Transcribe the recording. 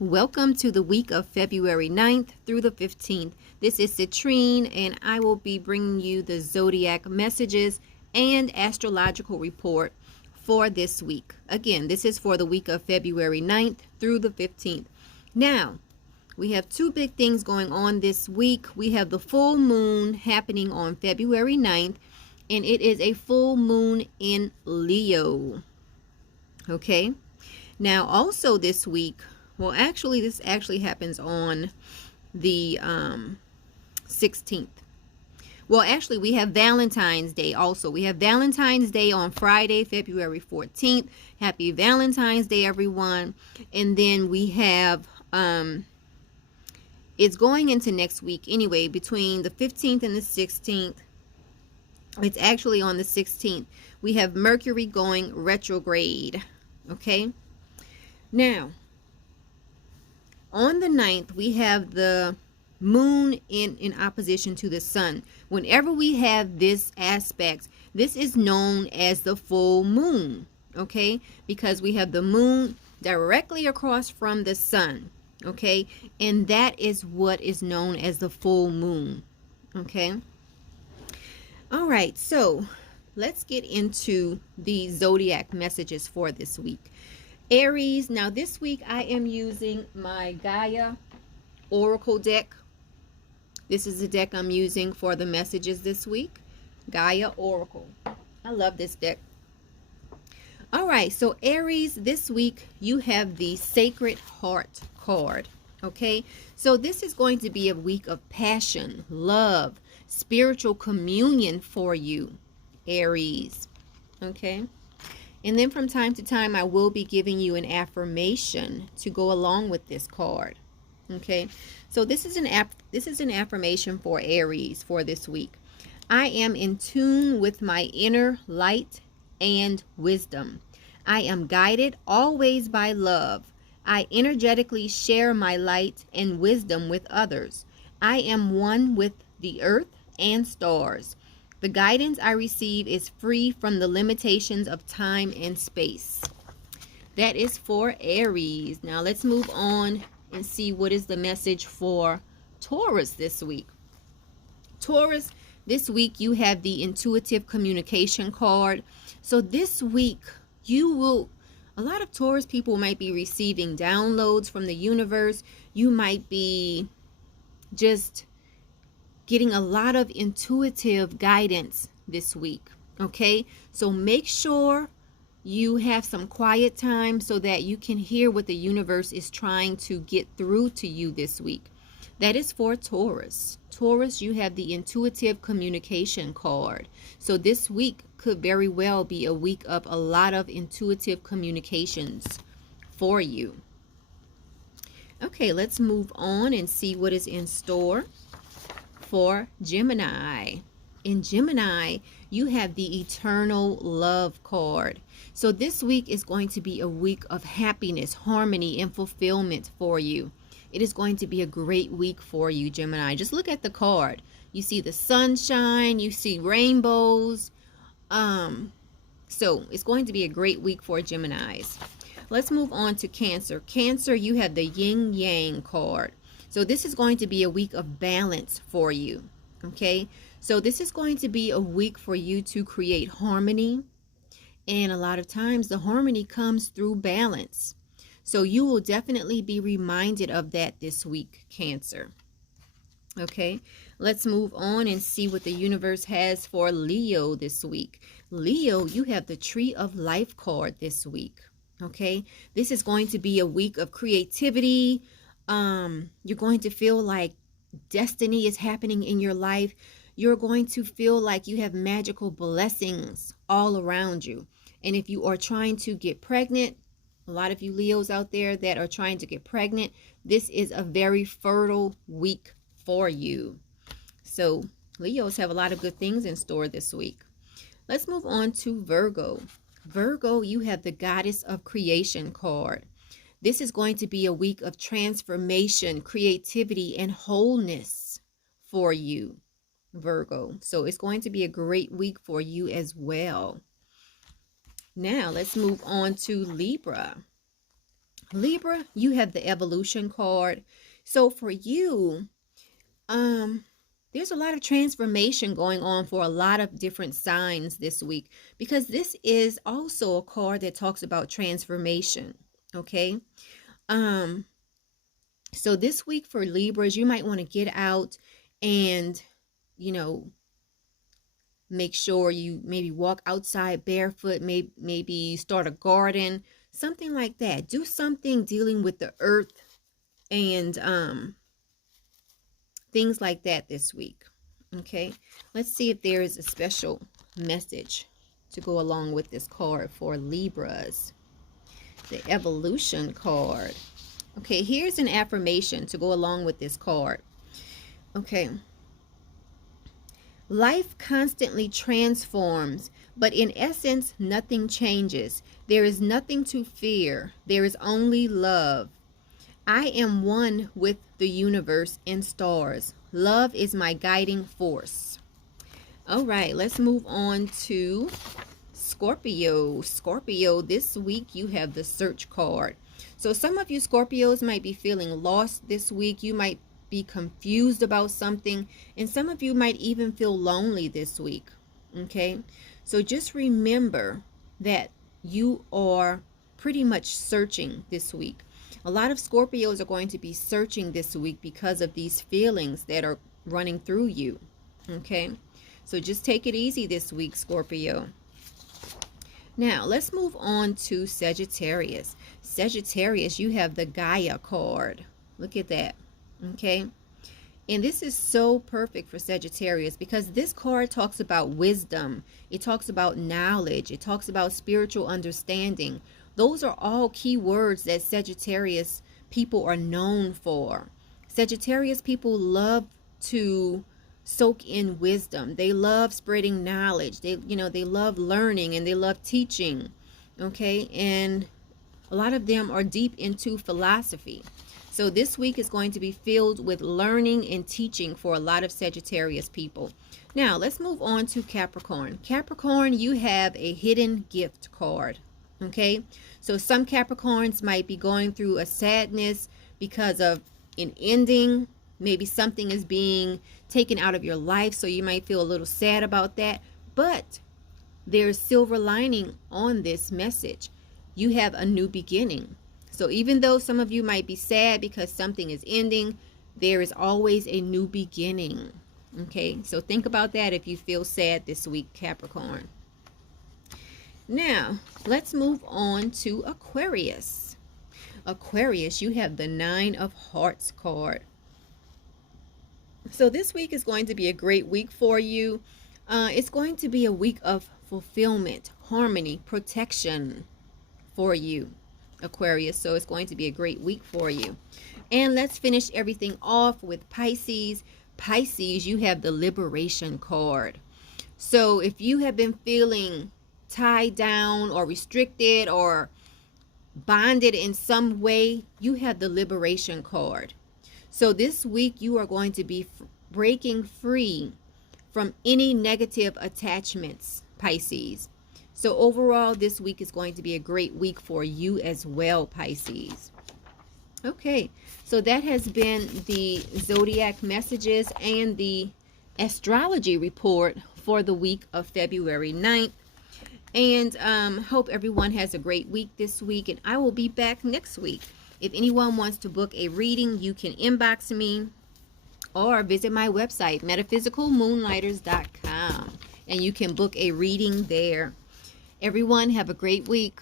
Welcome to the week of February 9th through the 15th. This is Citrine, and I will be bringing you the zodiac messages and astrological report for this week. Again, this is for the week of February 9th through the 15th. Now, we have two big things going on this week. We have the full moon happening on February 9th, and it is a full moon in Leo. Okay? Now, also this week, well, actually, this actually happens on the 16th. Well, actually, we have Valentine's Day also. We have Valentine's Day on Friday, February 14th. Happy Valentine's Day, everyone. And then we have, it's going into next week anyway, between the 15th and the 16th. It's actually on the 16th. We have Mercury going retrograde. Okay? Now, on the 9th, we have the moon in opposition to the sun. Whenever we have this aspect, this is known as the full moon, okay? Because we have the moon directly across from the sun, okay? And that is what is known as the full moon, okay? All right, so let's get into the zodiac messages for this week. Aries, now this week I am using my Gaia Oracle deck. This is the deck I'm using for the messages this week. Gaia Oracle. I love this deck. All right, so Aries, this week you have the Sacred Heart card. Okay, so this is going to be a week of passion, love, spiritual communion for you, Aries. Okay. And then from time to time, I will be giving you an affirmation to go along with this card. Okay, so this is an affirmation for Aries for this week. I am in tune with my inner light and wisdom. I am guided always by love. I energetically share my light and wisdom with others. I am one with the earth and stars. The guidance I receive is free from the limitations of time and space. That is for Aries. Now let's move on and see what is the message for Taurus this week. Taurus, this week you have the intuitive communication card. So this week a lot of Taurus people might be receiving downloads from the universe. You might be just getting a lot of intuitive guidance this week, okay? So make sure you have some quiet time so that you can hear what the universe is trying to get through to you this week. That is for Taurus. Taurus, you have the intuitive communication card. So this week could very well be a week of a lot of intuitive communications for you. Okay, let's move on and see what is in store for Gemini. In Gemini, you have the eternal love card. So this week is going to be a week of happiness, harmony, and fulfillment for you. It is going to be a great week for you, Gemini. Just look at the card. You see the sunshine, you see rainbows. So it's going to be a great week for Geminis. Let's move on to Cancer. Cancer, you have the yin yang card. So this is going to be a week of balance for you, okay? So this is going to be a week for you to create harmony. And a lot of times the harmony comes through balance. So you will definitely be reminded of that this week, Cancer. Okay, let's move on and see what the universe has for Leo this week. Leo, you have the Tree of Life card this week, okay? This is going to be a week of creativity. You're going to feel like destiny is happening in your life. You're going to feel like you have magical blessings all around you. And if you are trying to get pregnant, a lot of you Leos out there that are trying to get pregnant, this is a very fertile week for you. So Leos have a lot of good things in store this week. Let's move on to Virgo. Virgo, you have the Goddess of Creation card. This is going to be a week of transformation, creativity, and wholeness for you, Virgo. So it's going to be a great week for you as well. Now let's move on to Libra. Libra, you have the evolution card. So for you, there's a lot of transformation going on for a lot of different signs this week, because this is also a card that talks about transformation. Okay. Um, so this week for Libras, you might want to get out and, you know, make sure you maybe walk outside barefoot, maybe start a garden, something like that. Do something dealing with the earth and things like that this week. Okay, let's see if there is a special message to go along with this card for Libras. The evolution card. Okay, here's an affirmation to go along with this card. Okay. Life constantly transforms, but in essence, nothing changes. There is nothing to fear. There is only love. I am one with the universe and stars. Love is my guiding force. All right, let's move on to Scorpio. Scorpio, this week you have the search card. So some of you Scorpios might be feeling lost this week. You might be confused about something, and some of you might even feel lonely this week. Okay, so just remember that you are pretty much searching this week. A lot of Scorpios are going to be searching this week because of these feelings that are running through you. Okay, so just take it easy this week, Scorpio. Now let's move on to Sagittarius. Sagittarius, you have the Gaia card. Look at that. Okay, and this is so perfect for Sagittarius because this card talks about wisdom. It talks about knowledge. It talks about spiritual understanding. Those are all key words that Sagittarius people are known for. Sagittarius people love to soak in wisdom. They love spreading knowledge. They love learning and they love teaching. Okay, and a lot of them are deep into philosophy. So this week is going to be filled with learning and teaching for a lot of Sagittarius people. Now, let's move on to Capricorn. Capricorn, you have a hidden gift card. Okay, so some Capricorns might be going through a sadness because of an ending. Maybe something is being taken out of your life, so you might feel a little sad about that. But there's silver lining on this message. You have a new beginning. So even though some of you might be sad because something is ending, there is always a new beginning. Okay, so think about that if you feel sad this week, Capricorn. Now, let's move on to Aquarius. Aquarius, you have the Nine of Hearts card. So this week is going to be a great week for you. It's going to be a week of fulfillment, harmony, protection for you, Aquarius. So it's going to be a great week for you. And let's finish everything off with Pisces. Pisces, you have the Liberation card. So if you have been feeling tied down or restricted or bonded in some way, you have the Liberation card. So this week you are going to be breaking free from any negative attachments, Pisces. So overall, this week is going to be a great week for you as well, Pisces. Okay, so that has been the zodiac messages and the astrology report for the week of February 9th. And hope everyone has a great week this week, and I will be back next week. If anyone wants to book a reading, you can inbox me or visit my website, metaphysicalmoonlighters.com, and you can book a reading there. Everyone have a great week.